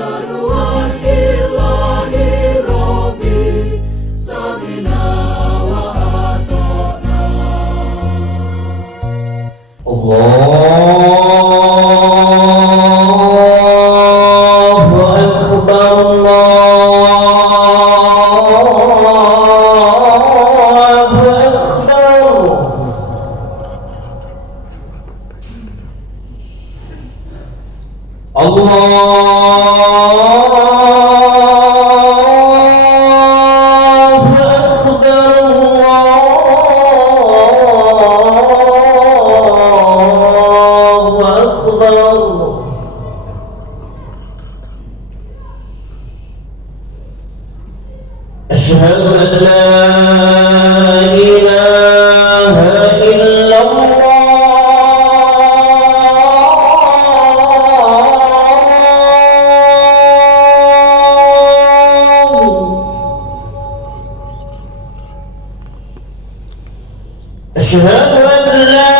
Saruan ilahi Rabbi Samina wa ata'na. Allahu Akbar, Allahu Akbar. أشهد أن لا إله إلا الله. أشهد أن لا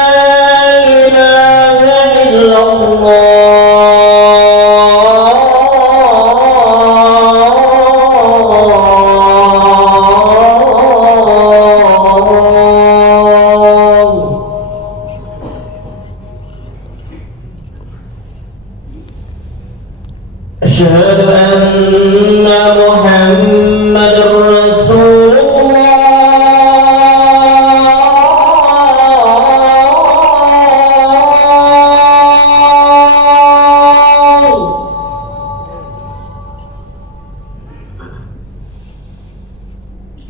إله إلا الله. أشهد أن محمد رسول الله.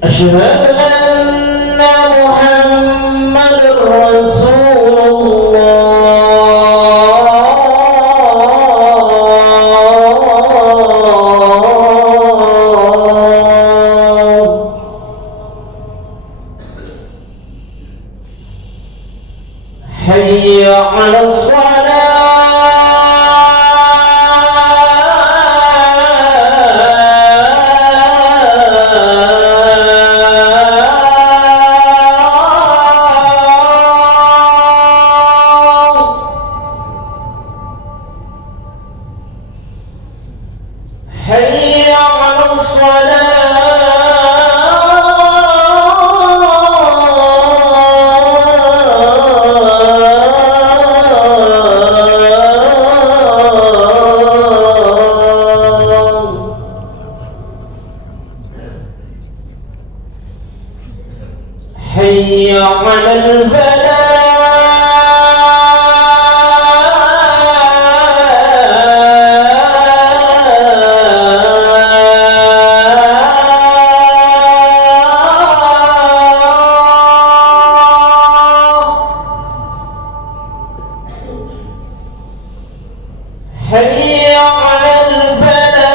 أشهد أن محمد رسول الله. حي على الصلاة. حي على الصلاة. حي على الفلاح. حي على الفلاح.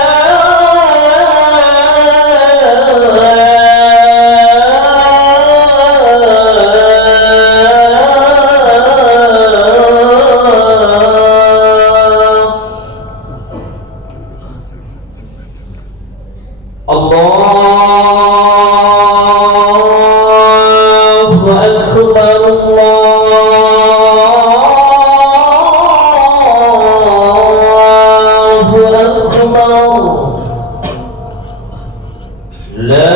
الله أكبر، الله أكبر. لا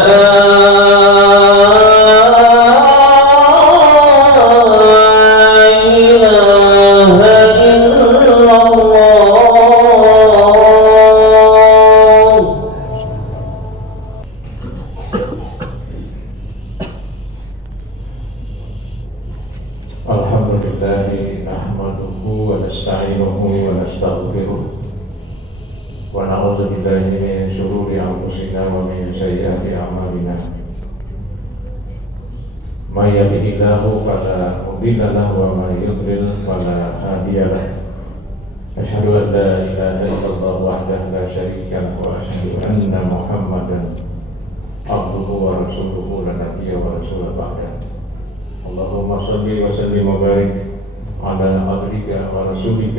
إله إلا الله. الحمد لله نحمده ونستعينه ونستغفره ونعوذ بالله من شرور أنفسنا ومن سيئات أعمالنا. من يهده الله فلا مضل له ومن يضلل فلا هادي له. أشهد أن لا إله إلا الله وحده لا شريك له وأشهد أن محمدا عبده ورسوله لا نبي ورسول بعده. اللهم صل وسلم وبارك على عبدك ورسولك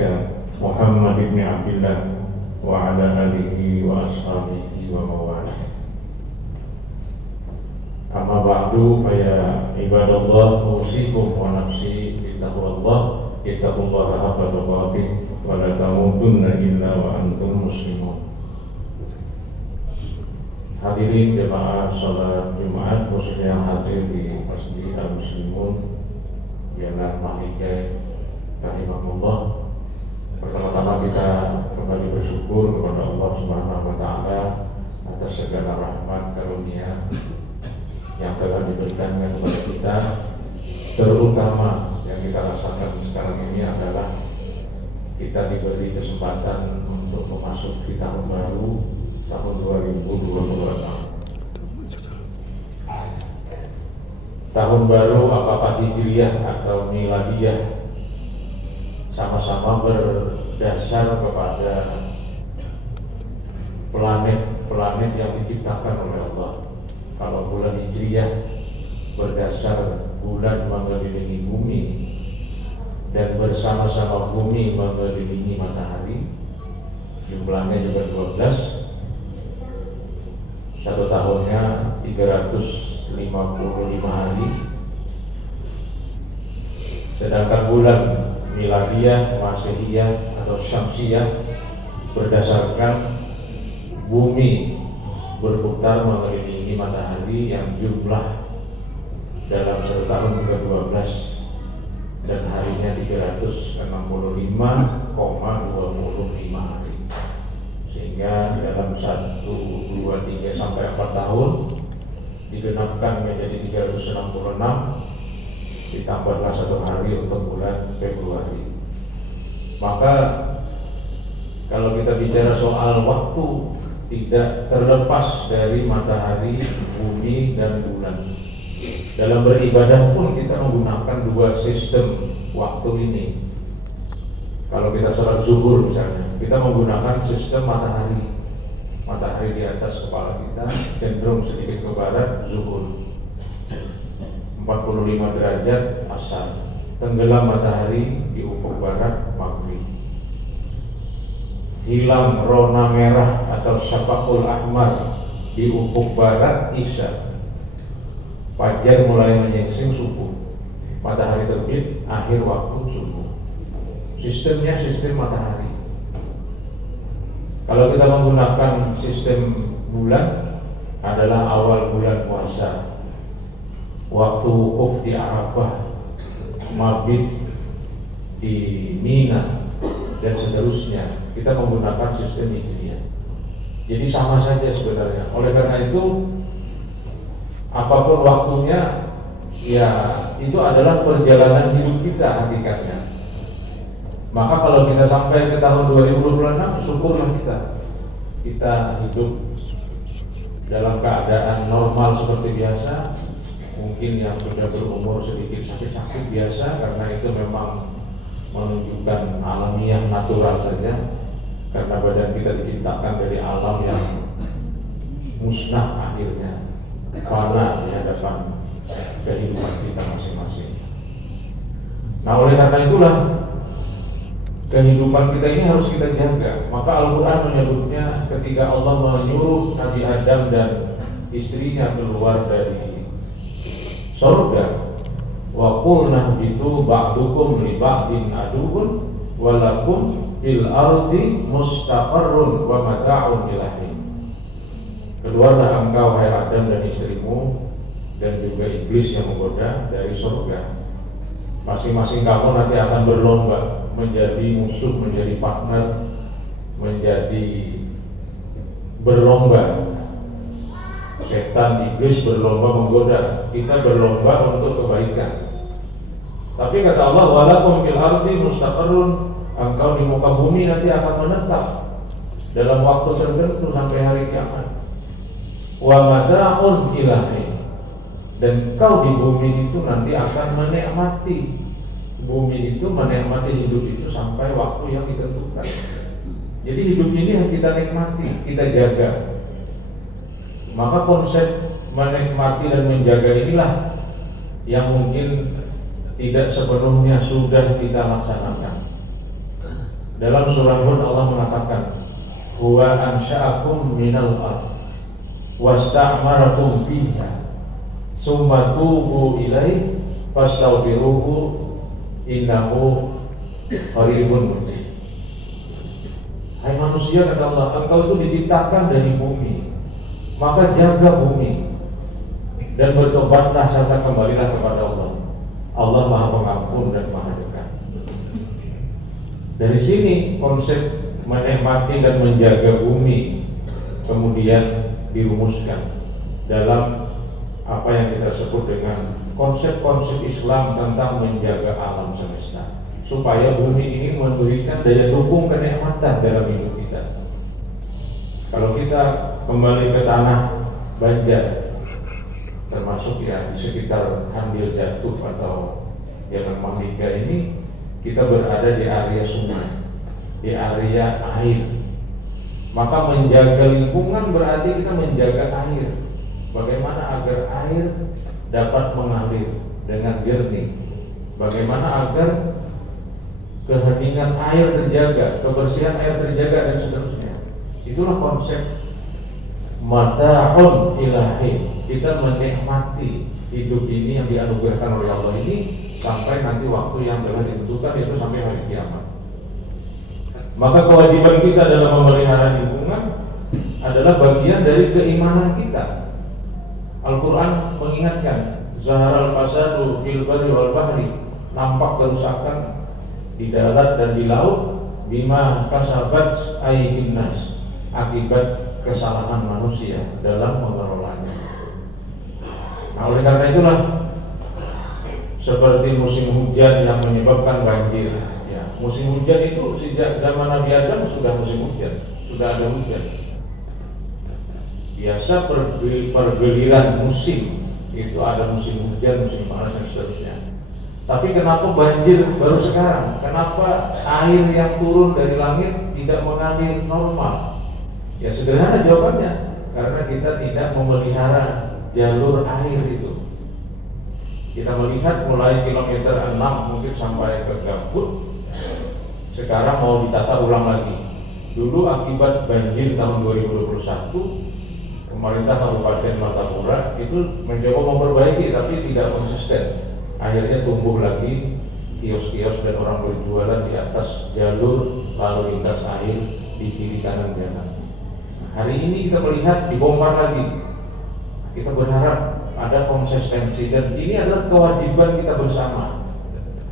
محمد بن عبد الله وعلى آله وأصحابه ومواله. أما بعد فيا عباد الله أوصيكم ونفسي بتقوى الله. اتقوا الله حق تقاته ولا تموتن إلا وأنتم مسلمون. Hadirin jemaah sholat Jumat khususnya yang hadir di Masjid Al-Muslimun Yanar Mahligai rahimahullah. Pertama-tama kita kembali bersyukur kepada Allah Subhanahu wa Ta'ala atas segala rahmat karunia yang telah diberikan kepada kita. Terutama yang kita rasakan sekarang ini adalah kita diberi kesempatan untuk memasuki tahun baru tahun 2026. Tahun baru apakah Hijriyah atau Miladiyah sama-sama berdasar kepada planet-planet yang diciptakan oleh Allah. Kalau bulan Hijriyah berdasar bulan mengelilingi bumi dan bersama-sama bumi mengelilingi matahari, jumlahnya juga 12. Satu tahunnya 355 hari. Sedangkan bulan Miladiyah, Masihiyah atau Syamsiyah berdasarkan bumi berputar mengelilingi matahari yang jumlah dalam satu tahun juga 12 dan harinya 365,25 hari. Sehingga dalam 1, 2, 3 sampai 4 tahun digenapkan menjadi 366, ditambahlah 1 hari untuk bulan Februari. Maka kalau kita bicara soal waktu, tidak terlepas dari matahari, bumi, dan bulan. Dalam beribadah pun kita menggunakan 2 sistem waktu ini. Kalau kita sholat zuhur misalnya, kita menggunakan sistem matahari. Matahari di atas kepala kita, cenderung sedikit ke barat, zuhur. 45 derajat, asar. Tenggelam matahari di ufuk barat, maghrib. Hilang rona merah atau syafaqul ahmar di ufuk barat, isya. Fajar mulai menyingsing, subuh. Matahari terbit, akhir waktu subuh. Sistemnya sistem matahari. Kalau kita menggunakan sistem bulan, adalah awal bulan puasa, waktu wukuf di Arafah, mabit di Mina, dan seterusnya. Kita menggunakan sistem Hijriyah. Jadi sama saja sebenarnya. Oleh karena itu, apapun waktunya, ya itu adalah perjalanan hidup kita hakikatnya. Maka kalau kita sampai ke tahun 2026, syukurlah kita hidup dalam keadaan normal seperti biasa. Mungkin yang sudah berumur sedikit sakit-sakit biasa, karena itu memang menunjukkan alamiah natural saja, karena badan kita diciptakan dari alam yang musnah akhirnya, fana di hadapan kehidupan kita masing-masing. Nah, oleh karena itulah kehidupan kita ini harus kita jaga. Maka Al-Quran menyebutnya ketika Allah menyuruh Nabi Adam dan istrinya keluar dari surga, wa qulna bitu ba'dukum li ba'din aduun wa lakum fil ardi mustaqarrun wa mata'un ila hin. Keluarlah engkau hai Adam dan istrimu dan juga iblis yang menggoda dari surga. Masing-masing kamu nanti akan berlomba menjadi musuh, menjadi partner, menjadi berlomba. Setan, iblis berlomba menggoda, kita berlomba untuk kebaikan. Tapi kata Allah, walakum fil ardi mustaqarrun, engkau di muka bumi nanti akan menetap dalam waktu tertentu sampai hari kiamat. Wa mata'un ilahi, dan kau di bumi itu nanti akan menikmati. Bumi itu menikmati hidup itu sampai waktu yang ditentukan. Jadi hidup ini yang kita nikmati, kita jaga. Maka konsep menikmati dan menjaga inilah yang mungkin tidak sepenuhnya sudah kita laksanakan. Dalam surah Hud Allah mengatakan, huwa ansha'akum minal ard wasta'marakum fiha summa tubu ilaihi fastaghfiruhu innahu qaribun mujib. Hai manusia, kata Allah, engkau itu diciptakan dari bumi. maka jaga bumi dan bertobatlah serta kembalilah kepada Allah. Allah Maha Pengampun dan Maha Dekat. Dari sini konsep menikmati dan menjaga bumi kemudian dirumuskan dalam apa yang kita sebut dengan konsep-konsep Islam tentang menjaga alam semesta, supaya bumi ini memberikan daya dukung kenikmatan dalam hidup kita. Kalau kita kembali ke tanah Banjar, termasuk ya di sekitar Hambil Jatuh atau Jalan Mahliga ini, kita berada di area sungai, di area air. Maka menjaga lingkungan berarti kita menjaga air. Bagaimana agar air dapat mengalir dengan jernih? Bagaimana agar keheningan air terjaga, kebersihan air terjaga dan seterusnya. Itulah konsep mata'un ilahi. Kita menikmati hidup ini yang dianugerahkan oleh Allah ini sampai nanti waktu yang telah ditentukan, itu sampai hari kiamat. Maka kewajiban kita dalam memelihara lingkungan adalah bagian dari keimanan kita. Al-Quran mengingatkan, zaharal fasadu fil barri wal bahri, nampak kerusakan di darat dan di laut, bima kasabat aydin nas, akibat kesalahan manusia dalam mengelolanya. Nah, oleh karena itulah seperti musim hujan yang menyebabkan banjir. Ya, musim hujan itu sejak zaman Nabi Adam sudah musim hujan, sudah ada hujan. Biasa pergiliran musim itu ada musim hujan, musim panas dan seterusnya. Tapi kenapa banjir baru sekarang? Kenapa air yang turun dari langit tidak mengalir normal? Ya sederhana jawabannya, karena kita tidak memelihara jalur air itu. Kita melihat mulai kilometer 6 mungkin sampai ke Gambut, sekarang mau ditata ulang lagi. Dulu akibat banjir tahun 2021, pemerintah Kabupaten Martapura itu mencoba memperbaiki tapi tidak konsisten. Akhirnya tumbuh lagi kios-kios dan orang berjualan di atas jalur lalu lintas air di kiri kanan jalan. Hari ini kita melihat dibongkar lagi. Kita berharap ada konsistensi dan ini adalah kewajiban kita bersama.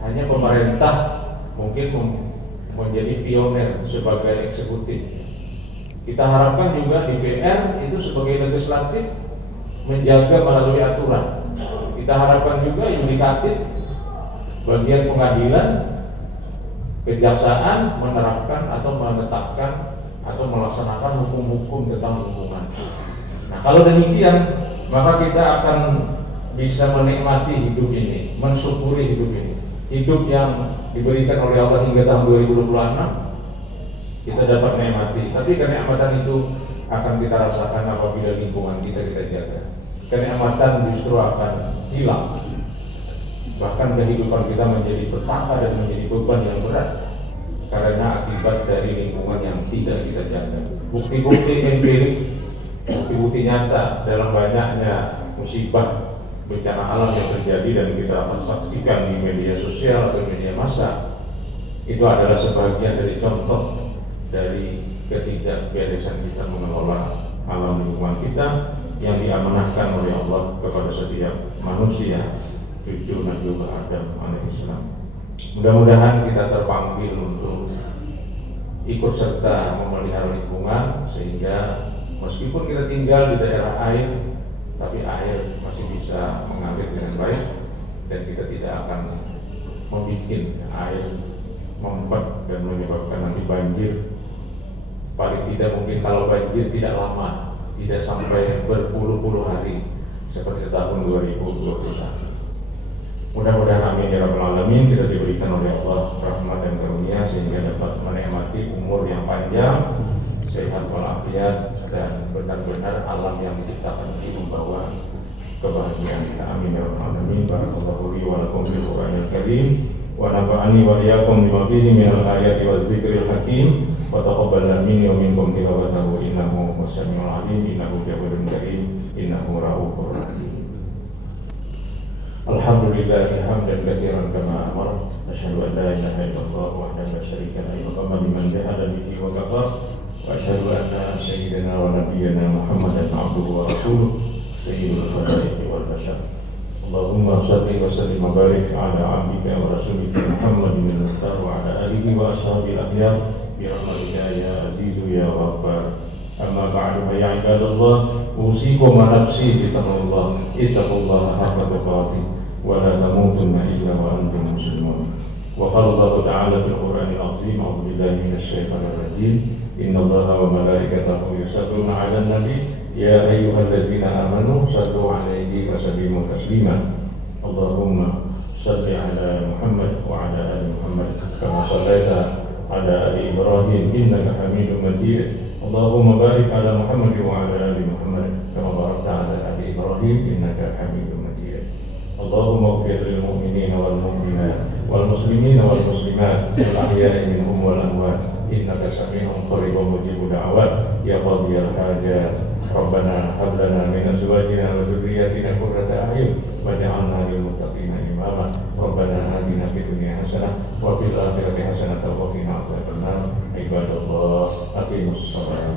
Hanya pemerintah mungkin menjadi pionir sebagai eksekutif. Kita harapkan juga DPR itu sebagai legislatif menjaga melalui aturan. Kita harapkan juga yudikatif, bagian pengadilan, kejaksaan menerapkan atau menetapkan atau melaksanakan hukum-hukum tentang lingkungan. Nah, kalau demikian, maka kita akan bisa menikmati hidup ini, mensyukuri hidup ini. Hidup yang diberikan oleh Allah hingga tahun 2026 kita dapat menikmati. Tapi kenikmatan itu akan kita rasakan apabila lingkungan kita jaga. Kenikmatan justru akan hilang. Bahkan kehidupan kita menjadi petaka dan menjadi beban yang berat karena akibat dari lingkungan yang tidak kita jaga. Bukti-bukti empirik, bukti-bukti nyata dalam banyaknya musibah bencana alam yang terjadi dan kita akan saksikan di media sosial atau media massa, itu adalah sebagian dari contoh dari ketidakberesan kita mengelola alam lingkungan kita yang diamanahkan oleh Allah kepada setiap manusia, cucu Nabi Adam alaihissalam. Mudah-mudahan kita terpanggil untuk ikut serta memelihara lingkungan sehingga meskipun kita tinggal di daerah air, tapi air masih bisa mengalir dengan baik dan kita tidak akan membuat air mempet dan menyebabkan nanti banjir. Paling tidak mungkin kalau banjir tidak lama, tidak sampai berpuluh-puluh hari seperti tahun 2021. Mudah-mudahan amin ya rabbal alamin, kita diberikan oleh Allah rahmat dan karunia sehingga dapat menikmati umur yang panjang, sehat walafiat dan benar-benar alam yang diciptakan ini membawa kebahagiaan kita. Amin ya rabbal alamin. Barakallahu li wa lakum fil Qur'anil karim wa nafa'ani wa iyyakum bima fihi minal ayati waz zikril hakim wa taqabbal minni wa minkum tilawatahu innahu was-sami'ul 'alim innahu jawwadun karim innahu ra'ufur rahim. Alhamdulillah hamdan katsiran kama amara asyhadu an la ilaha illallah wahdahu la syarika lahu wa liman jahada bihi wa kafar wa asyhadu anna sayyidina wa نبينا محمدا عبده ورسوله سيد الخلائق والبشر. اللهم صل وسلم وبارك على عبدك ورسولك محمد بن المختار وعلى آله وأصحابه الأخيار برحمتك يا عزيز يا غفار. أما بعد فيا عباد الله أوصيكم ونفسي بتقوى الله اتقوا الله حق تقاته ولا تموتن إلا وأنتم مسلمون. وقال الله تعالى في القرآن العظيم أعوذ بالله من الشيطان الرجيم إن الله وملائكته يصلون على النبي يا أيها الذين آمنوا صلوا عليه وسلموا تسليما. اللهم صل على محمد وعلى آل محمد كما صليت على آل إبراهيم إنك حميد مجيد. اللهم بارك على محمد وعلى آل محمد كما باركت على آل إبراهيم إنك حميد مجيد. اللهم اغفر للمؤمنين والمؤمنات والمسلمين والمسلمات الأحياء منهم والأموات إنك سميع قريب مجيب دعوات يا قاضي الحاجات. ربنا هب لنا من أزواجنا وذرياتنا قرة أعين واجعلنا للمتقين إماما. ربنا آتنا في الدنيا حسنة وفي الآخرة حسنة وقنا عذاب النار. عباد الله أقيموا الصلاة.